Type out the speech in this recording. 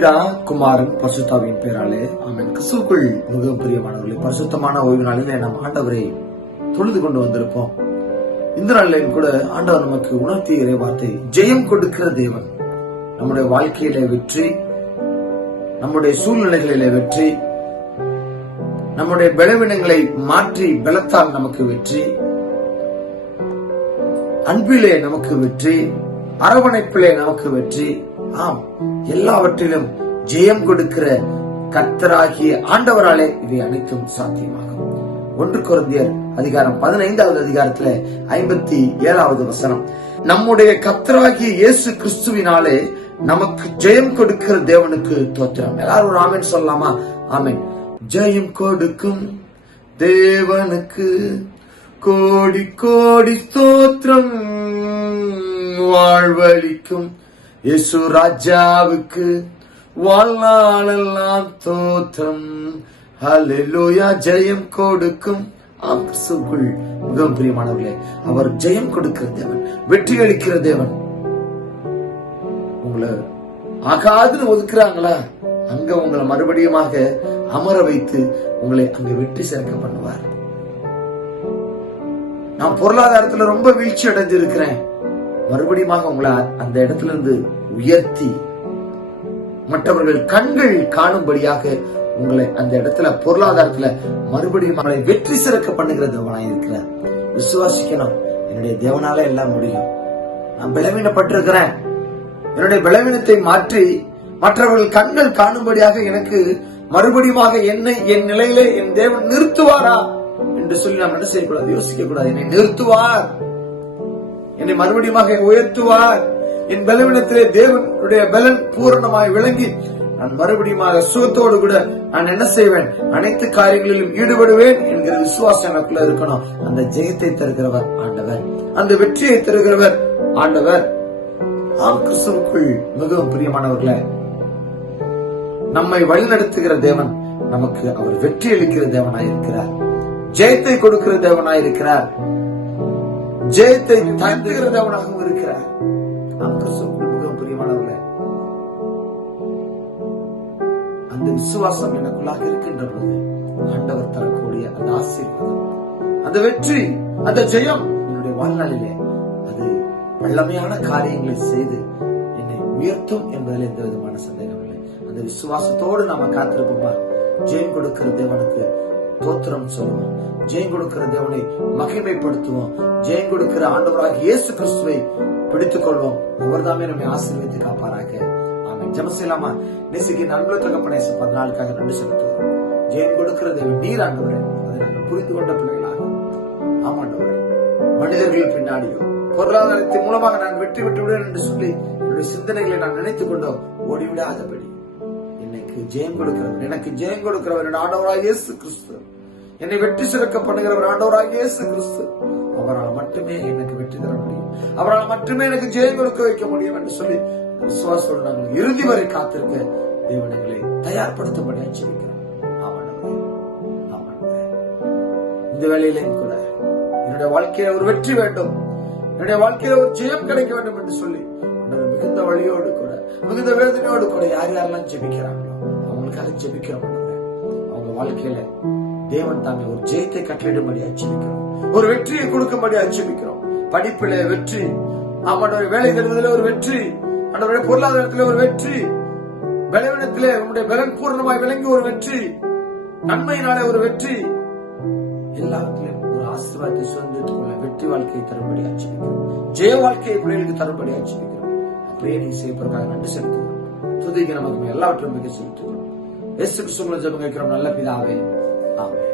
பிதா குமாரன் பரிசுத்தாவின் பேராலே ஆமென். கிறிஸ்துவுக்குள் மிகவும் பிரியமானவர்களே, பரிசுத்தமான ஓய்வு நாளிலே நாம் ஆண்டவரை தொழுது கொண்டு வந்திருப்போம். இந்த நாளிலும் கூட ஆண்டவர் நமக்கு உணர்த்திய இறை வார்த்தை, ஜெயம் கொடுக்கிற தேவன். நம்முடைய வாழ்க்கையிலே வெற்றி, நம்முடைய சூழ்நிலைகளிலே வெற்றி, நம்முடைய பலவீனங்களை மாற்றி பலத்தால் நமக்கு வெற்றி, அன்பிலே நமக்கு வெற்றி, அரவணைப்பிலே நமக்கு வெற்றி, ஆம் எல்லாவற்றிலும் ஜெயம் கொடுக்கிற கர்த்தராகிய ஆண்டவராலே இவை அனைத்தும் சாத்தியமாகும். 1 கொரிந்தியர் அதிகாரம் 15வது அதிகாரத்துல 57வது வசனம், நம்முடைய கர்த்தராகிய இயேசு கிறிஸ்துவினாலே நமக்கு ஜெயம் கொடுக்கிற தேவனுக்கு தோத்திரம். எல்லாரும் ஒரு ஆமென் சொல்லலாமா? ஆமென். ஜெயம் கொடுக்கும் தேவனுக்கு கோடி கோடி ஸ்தோத்திரம், வாழ்வளிக்கும் இயேசு ராஜாவுக்கு வாழ்நாளெல்லாம் தோத்திரம். ஹல்லேலூயா. ஜெயம் கொடுக்கும் கிறிஸ்துவுக்குள் மிகவும் பிரியமானவர்களே, அவர் ஜெயம் கொடுக்கிற தேவன், வெற்றி அளிக்கிற தேவன். உங்களை ஆகாதுன்னு ஒதுக்குறாங்களா, அங்க உங்களை மறுபடியுமாக அமர வைத்து உங்களை அங்க வெற்றி சேர்க்க பண்ணுவார். நான் பொருளாதாரத்துல ரொம்ப வீழ்ச்சி அடைஞ்சிருக்கிறேன், மறுபடியும் உங்களை அந்த இடத்துல இருந்து உயர்த்தி மற்றவர்கள் கண்கள் காணும்படியாக உங்களை அந்த இடத்துல பொருளாதாரத்துல மறுபடியும் வெற்றி சிறக்க பண்ணுகிற தேவனாய் இருக்கிறார். விசுவாசிக்கணும், என்னுடைய தேவனால எல்லாம் முடியும். நான் பலவீனப்பட்டிருக்கிறேன், என்னுடைய பலவீனத்தை மாற்றி மற்றவர்கள் கண்கள் காணும்படியாக எனக்கு மறுபடியும் என்னை என் நிலையிலே என் தேவன் நிறுத்துவாரா என்று சொல்லி நாம் என்ன செய்யக்கூடாது, யோசிக்க கூடாது. என்னை நிறுத்துவார், என்னை மறுபடியும் உயர்த்துவார். என் பலவீனத்திலே தேவனுடைய பலன் பூரணமாய் விளங்கி நான் மறுபடியும் சுகத்தோடு கூட நான் என்ன செய்வேன், அனைத்து காரியங்களிலும் ஈடுபடுவேன் என்கிற விசுவாசம் எனக்குள்ள இருக்கணும். அந்த ஜெயத்தை தருகிறவர் ஆண்டவர், அந்த வெற்றியை தருகிறவர் ஆண்டவர். ஆம், கிறிஸ்துவுக்குள் மிகவும் பிரியமானவர்களே, நம்மை வழிநடத்துகிற தேவன், நமக்கு அவர் வெற்றி அளிக்கிற தேவனாயிருக்கிறார், ஜெயத்தை கொடுக்கிற தேவனாயிருக்கிறார், ஜெயத்தை தாழ்த்துகிற தேவனாகவும் இருக்கிறார். மிகவும் பிரியமானவர்களே, அந்த விசுவாசம் எனக்குள்ளாக இருக்கின்ற பொழுது ஆண்டவர் தரக்கூடிய அந்த ஆசீர்வாதம், அந்த வெற்றி, அந்த ஜெயம் என்னுடைய வாழ்நாளிலே அது வல்லமையான காரியங்களை செய்து என்னை உயர்த்தும் என்பதில் எந்த விதமான சந்தேகம் இல்லை. அந்த விசுவாசத்தோடு நாம காத்திருப்போமா, ஜெயம் கொடுக்கிற தேவனுக்கு தோத்திரம் சொல்லுவோம், ஜெயம் கொடுக்கிற தேவனை மகிமைப்படுத்துவோம், ஜெயம் கொடுக்கிற ஆண்டவராக இயேசு கிறிஸ்துவை பிடித்துக் கொள்வோம். அவர்தாமே நம்மை ஆசீர்வதித்து காப்பாராக. ஆமென். ஜெபம் செய்யலாமா? நேசிக்கிற அன்புள்ள தகப்பனே, 14 நன்றி செலுத்துவோம். ஜெயம் கொடுக்கிற தேவன் நீர் ஆண்டவரே, அதை நாங்கள் புரிந்து கொண்ட பிள்ளைகளாக. ஆமாண்டவரே, மனிதர்கள் பின்னாடியோ பொருளாதாரத்தின் மூலமாக நான் வெற்றி பெற்று விடுவேன் என்று சொல்லி என்னுடைய சிந்தனைகளை நான் நினைத்துக் கொண்டோ ஓடிவிடாதபடி எனக்கு ஜெயம் கொடுக்கிறவர், எனக்கு ஜெயம் கொடுக்கிறவர் ஆண்டவராக இயேசு கிறிஸ்து, என்னை வெற்றி சிறக்க பண்ணுகிறவர் ஆண்டவராக இயேசு கிறிஸ்து. அவரால் மட்டுமே எனக்கு வெற்றி தர முடியும், அவரால் மட்டுமே எனக்கு ஜெயம் கொடுக்க வைக்க முடியும் என்று சொல்லி விசுவாசத்தோடு நாங்கள் இறுதி வரை காத்திருக்க தேவன் எங்களை தயார்படுத்தப்படி அச்சரிக்கிறோம். இந்த வேளையிலும் கூட என்னுடைய வாழ்க்கையில ஒரு வெற்றி வேண்டும், என்னுடைய வாழ்க்கையில ஒரு ஜெயம் கிடைக்க வேண்டும் என்று சொல்லி மிகுந்த வழியோடு கூட மிகுந்த வேதனையோடு கூட யார் யாரெல்லாம் ஜெபிக்கிறாங்களோ அவங்களுக்காக ஜெபிக்கிறோம். அவங்க வாழ்க்கையில தேவன் தாங்க ஒரு ஜெயத்தை கட்டளிடும்படி அச்சரிக்கிறோம், ஒரு வெற்றியை கொடுக்கும்படி அச்சரிக்கிறோம். படிப்பிலே வெற்றி, அவனுடைய வேலை தேடுவதில் ஒரு வெற்றி, அவனுடைய பொருளாதாரத்திலே ஒரு வெற்றி, பலவீனத்திலே உன்னுடைய பலன் பூர்ணமாய் விளங்கி ஒரு வெற்றி, நன்மையினாலே ஒரு வெற்றி, எல்லாத்திலும் ஒரு ஆசீர்வாதத்தை சுதந்திரத்துக் கொள்ள வெற்றி வாழ்க்கையை தரும்படி அச்சரிக்கிறோம், ஜெய வாழ்க்கையை பிள்ளைகளுக்கு தரும்படி அச்சரிக்கிறோம். அப்படியே நீ செய்யப்படுறதாக நன்றி செலுத்துகிறோம், துதிக்கு நமக்கு எல்லாவற்றும் மிக செலுத்துகிறோம். இயேசு கிறிஸ்துவின் ஜெபம் கேட்கிறோம் நல்ல பிதாவே, ஆமென்.